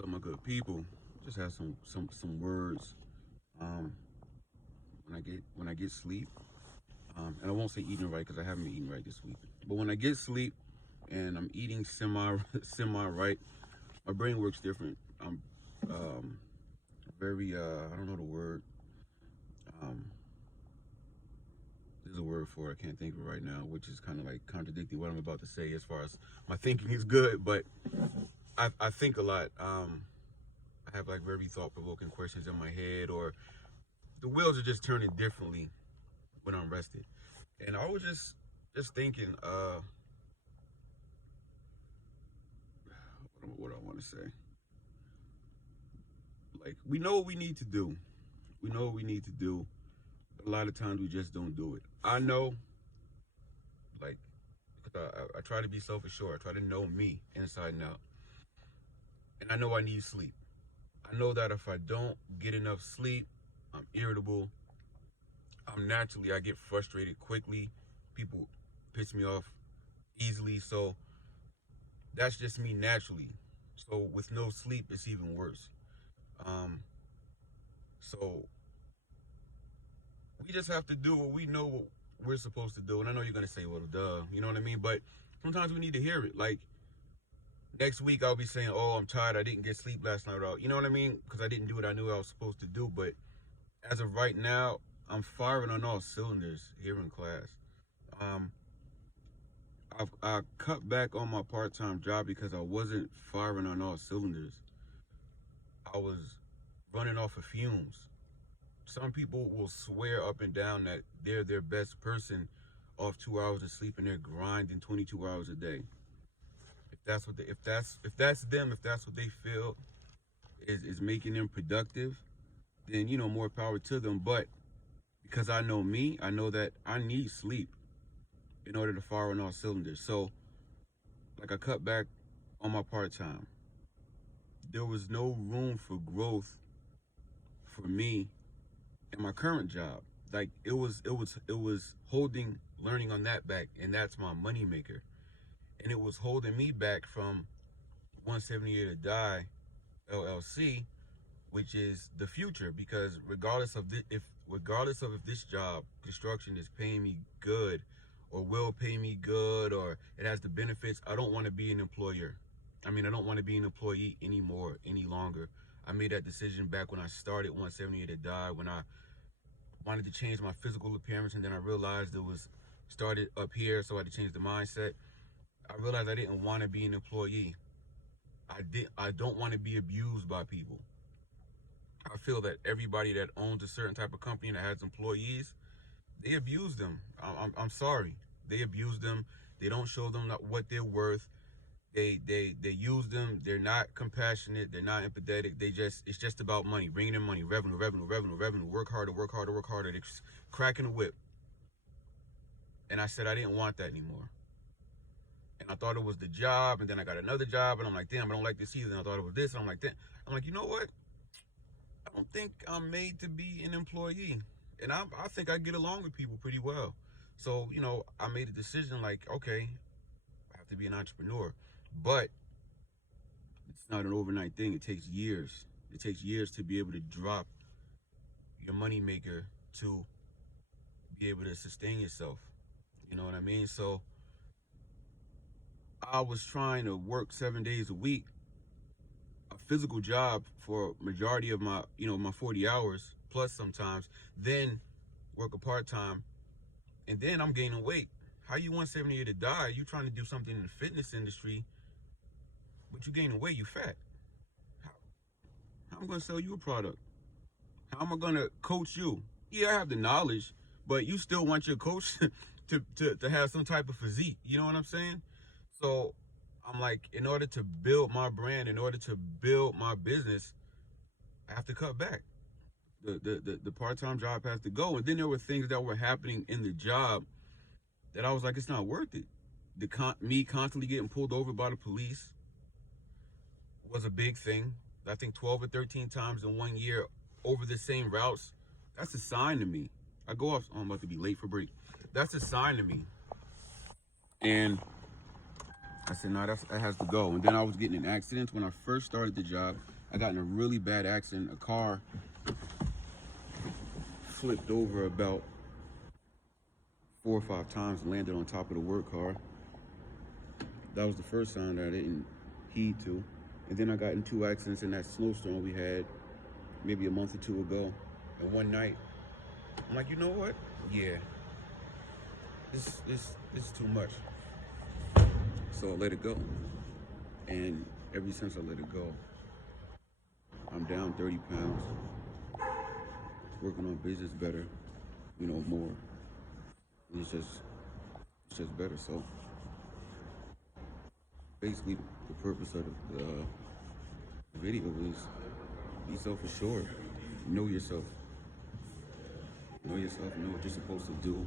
What's up, my good people? Just have some words. Um, when I get sleep, and I won't say eating right because I haven't been eating right this week. But when I get sleep and I'm eating semi right, my brain works different. I'm very I don't know the word. Um, there's a word for it. I can't think of it right now, which is kind of like contradicting what I'm about to say as far as my thinking is good, but I think a lot. I have like very thought provoking questions in my head, or the wheels are just turning differently when I'm rested. And I was just thinking, what I want to say. Like, we know what we need to do. We know what we need to do. A lot of times we just don't do it. I know, like, because I try to be self-assured. I try to know me inside and out. And I know I need sleep. I know that if I don't get enough sleep, I'm irritable. I get frustrated quickly. People piss me off easily. So that's just me naturally. So with no sleep, it's even worse. Um, so we just have to do what we know what we're supposed to do. And I know you're gonna say, "Well, duh," you know what I mean? But sometimes we need to hear it. Like next week, I'll be saying, "Oh, I'm tired. I didn't get sleep last night." You know what I mean? Because I didn't do what I knew I was supposed to do. But as of right now, I'm firing on all cylinders here in class. Um, I cut back on my part-time job because I wasn't firing on all cylinders. I was running off of fumes. Some people will swear up and down that they're their best person off 2 hours of sleep and they're grinding 22 hours a day. If that's them, if that's what they feel is making them productive, then more power to them. But because I know me, I know that I need sleep in order to fire on all cylinders. So like I cut back on my part time. There was no room for growth for me in my current job. Like it was holding learning on that back, and that's my money maker. And it was holding me back from 178 to Die LLC, which is the future. Because regardless of if this job construction is paying me good, or will pay me good, or it has the benefits, I don't want to be an employer. I don't want to be an employee anymore, any longer. I made that decision back when I started 178 to Die, when I wanted to change my physical appearance, and then I realized it was started up here, so I had to change the mindset. I realized I didn't want to be an employee. I don't want to be abused by people. I feel that everybody that owns a certain type of company that has employees, they abuse them. I'm sorry. They abuse them. They don't show them what they're worth. They use them. They're not compassionate. They're not empathetic. It's just about money, bringing in money, revenue, revenue, revenue, revenue. Work harder, work harder, work harder. They're cracking the whip. And I said I didn't want that anymore. And I thought it was the job, and then I got another job, and I'm like, damn, I don't like this either. And I thought it was this, and I'm like, damn. I'm like, you know what? I don't think I'm made to be an employee. And I think I get along with people pretty well. So, I made a decision like, okay, I have to be an entrepreneur. But it's not an overnight thing. It takes years. It takes years to be able to drop your money maker to be able to sustain yourself. You know what I mean? So I was trying to work 7 days a week, a physical job for majority of my 40 hours plus sometimes, then work a part-time, and then I'm gaining weight. How you want 178 to Die? You trying to do something in the fitness industry, but you gaining weight, you fat. How am I gonna sell you a product? How am I gonna coach you? Yeah, I have the knowledge, but you still want your coach to have some type of physique. You know what I'm saying? So I'm like, in order to build my brand, in order to build my business, I have to cut back. The part-time job has to go. And then there were things that were happening in the job that I was like, it's not worth it. Me constantly getting pulled over by the police was a big thing. I think 12 or 13 times in 1 year over the same routes. That's a sign to me. I go off, I'm about to be late for break. That's a sign to me. And I said, no, that has to go. And then I was getting in accidents. When I first started the job, I got in a really bad accident. A car flipped over about 4 or 5 times and landed on top of the work car. That was the first sign that I didn't heed to. And then I got in 2 accidents in that snowstorm we had maybe a month or 2 ago. And one night, I'm like, you know what? Yeah, this is too much. So I let it go. And ever since I let it go, I'm down 30 pounds, working on business better, you know, more. It's just better. So basically, the purpose of the video is be self-assured, know yourself, know what you're supposed to do,